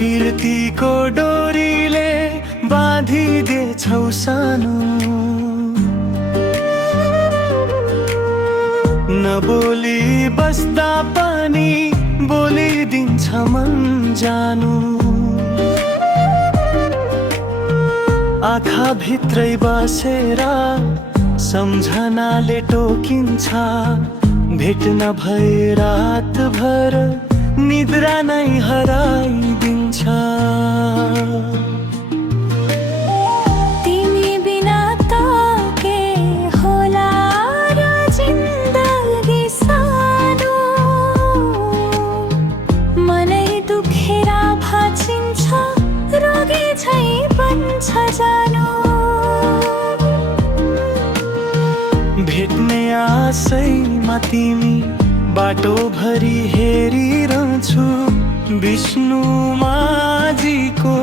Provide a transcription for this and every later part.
बिर्तीको डोरीले बाँधिदिएछौ सानो, नबोली बस्दा पनि बोलिदिन्छ मन जानु। आँखा भित्रै बसेर सम्झनाले टोकिन्छ, भेट्न भए रातभर निद्रा नै हराइदिन्छ। तिमी बिना त के होला र जिन्दगी सानो, मनै दुखेर भाँचिन्छ, रोगी झै बन्छ जानु। भेट्ने आशैमा तिमी बाटोभरि हेरिरहन्छु, विष्णु माझीको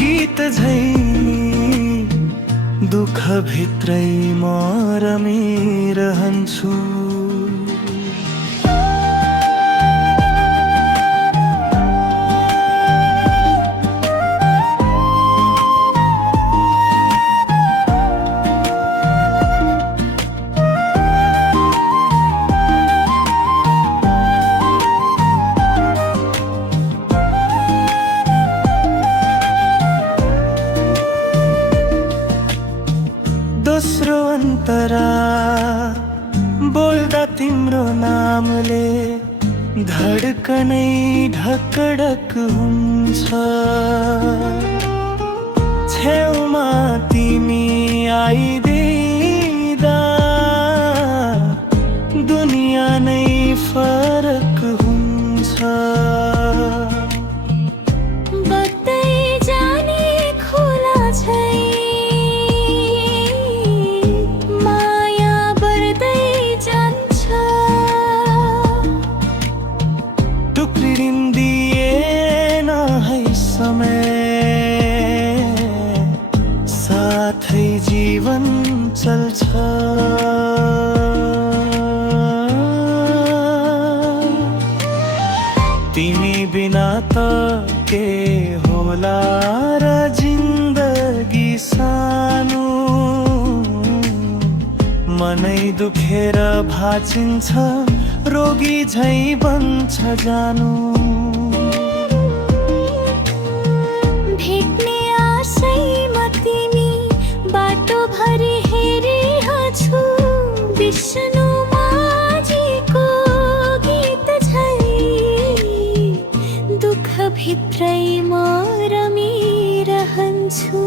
गीत झै दुःख भित्रै म रमिरहन्छु। दोस्रो अन्तरा बोल्दा तिम्रो नामले धड्कनै ढकढक हुन्छ। छेउमा तिमी आइदिँदा दुनिया नै फरक हुन्छ। बत्दै जाने खोला झै टुक्रिदिएन है समय, साथै जीवन चल्छ। तिमी बिना त के होला र जिन्दगी सानो, मनै दुखेर भाँचिन्छ, रोगी झै बन्छ जानु। भेट्ने आशैमा तिमी बाटोभरि हेरिरहन्छु, विष्णु माझीको गीत झै दुःख भित्रै म रमिरहन्छु।